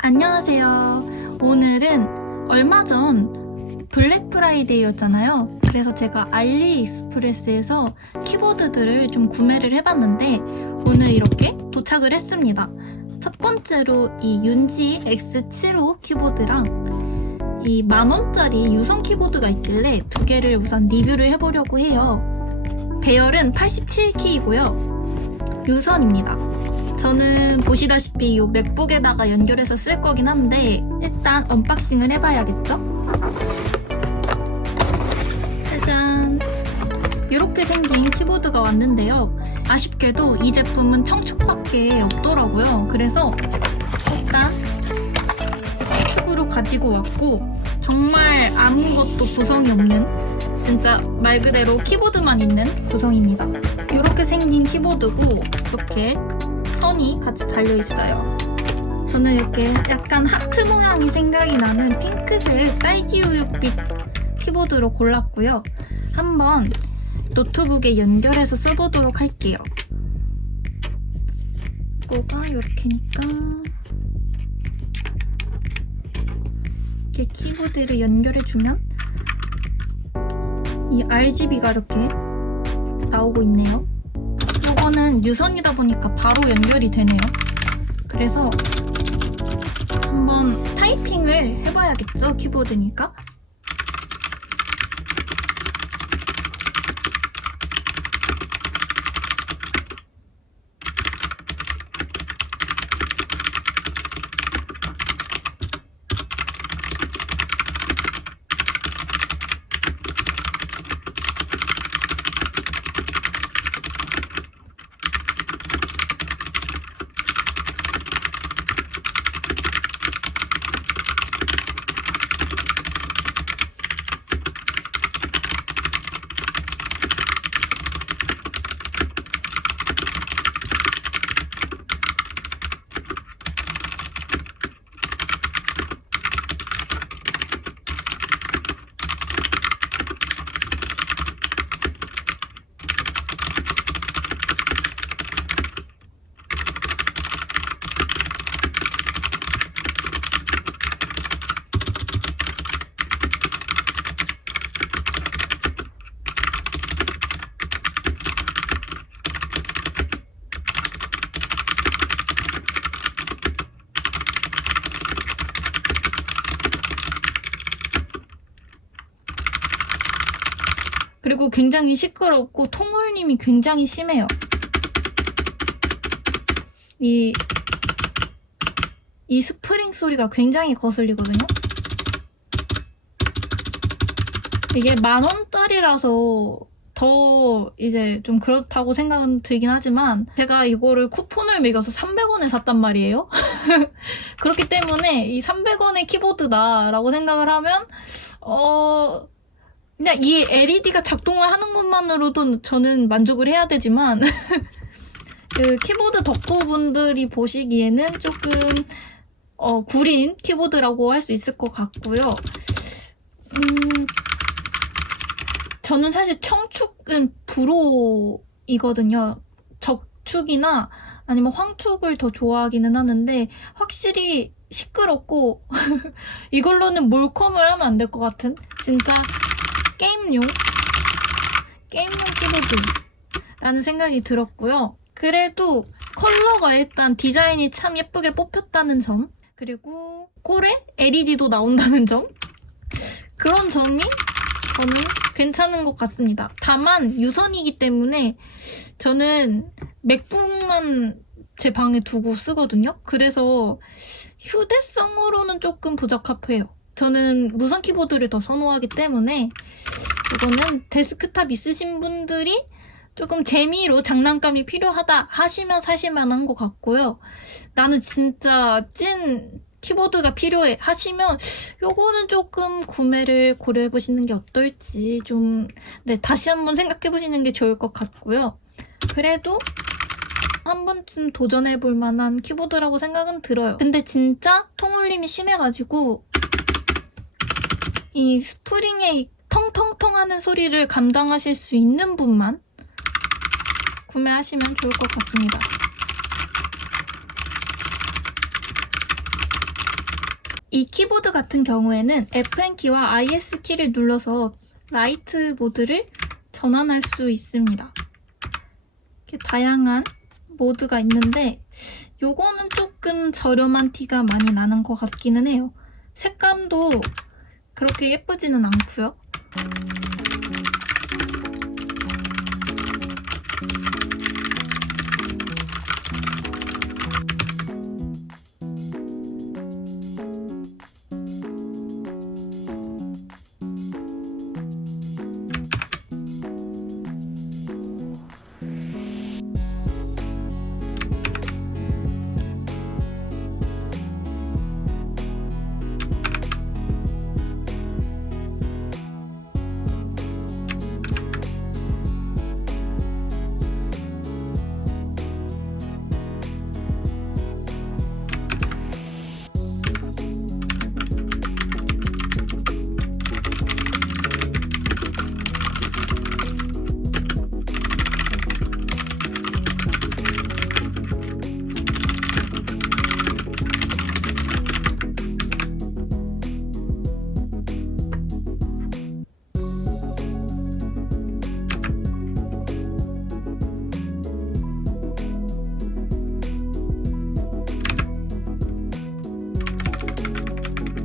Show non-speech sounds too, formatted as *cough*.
안녕하세요. 오늘은 얼마 전 블랙 프라이데이였잖아요. 그래서 제가 알리익스프레스에서 키보드들을 좀 구매를 해봤는데 오늘 이렇게 도착을 했습니다. 첫 번째로 이 윤지 X75 키보드랑 이 만원짜리 유선 키보드가 있길래 두 개를 우선 리뷰를 해보려고 해요. 배열은 87키이고요. 유선입니다. 저는 보시다시피 이 맥북에다가 연결해서 쓸 거긴 한데 일단 언박싱을 해봐야겠죠? 짜잔! 이렇게 생긴 키보드가 왔는데요. 아쉽게도 이 제품은 청축밖에 없더라고요. 그래서 일단 축으로 가지고 왔고 정말 아무것도 구성이 없는 진짜 말 그대로 키보드만 있는 구성입니다. 이렇게 생긴 키보드고 이렇게 선이 같이 달려 있어요. 저는 이렇게 약간 하트 모양이 생각이 나는 핑크색 딸기 우유빛 키보드로 골랐고요. 한번 노트북에 연결해서 써보도록 할게요. 이거가 이렇게니까 이렇게 키보드를 연결해주면 이 RGB가 이렇게 나오고 있네요. 이거는 유선이다 보니까 바로 연결이 되네요. 그래서 한번 타이핑을 해봐야겠죠? 키보드니까. 그리고 굉장히 시끄럽고 통울림이 굉장히 심해요. 이, 이 스프링 소리가 굉장히 거슬리거든요. 이게 만 원짜리라서 더 이제 좀 그렇다고 생각은 들긴 하지만 제가 이거를 쿠폰을 매겨서 300원에 샀단 말이에요. *laughs* 그렇기 때문에 이 300원의 키보드다라고 생각을 하면 어 그냥 이 LED가 작동을 하는 것만으로도 저는 만족을 해야 되지만 *laughs* 그 키보드 덕후분들이 보시기에는 조금 어, 구린 키보드라고 할 수 있을 것 같고요. 음, 저는 사실 청축은 불호이거든요. 적축이나 아니면 황축을 더 좋아하기는 하는데 확실히 시끄럽고 *laughs* 이걸로는 몰컴을 하면 안 될 것 같은 진짜 게임용 게임용 키보드라는 생각이 들었고요. 그래도 컬러가 일단 디자인이 참 예쁘게 뽑혔다는 점 그리고 꼴에 LED도 나온다는 점 그런 점이 저는 괜찮은 것 같습니다. 다만 유선이기 때문에 저는 맥북만 제 방에 두고 쓰거든요. 그래서 휴대성으로는 조금 부적합해요. 저는 무선 키보드를 더 선호하기 때문에 이거는 데스크탑 있으신 분들이 조금 재미로 장난감이 필요하다 하시면 사실만한 것 같고요. 나는 진짜 찐 키보드가 필요해 하시면 요거는 조금 구매를 고려해 보시는 게 어떨지 좀 네, 다시 한번 생각해 보시는 게 좋을 것 같고요. 그래도 한 번쯤 도전해 볼 만한 키보드라고 생각은 들어요. 근데 진짜 통울림이 심해가지고 이 스프링의 텅텅텅 하는 소리를 감당하실 수 있는 분만 구매하시면 좋을 것 같습니다. 이 키보드 같은 경우에는 Fn키와 IS키를 눌러서 라이트 모드를 전환할 수 있습니다. 이렇게 다양한 모드가 있는데 요거는 조금 저렴한 티가 많이 나는 것 같기는 해요. 색감도 그렇게 예쁘지는 않고요.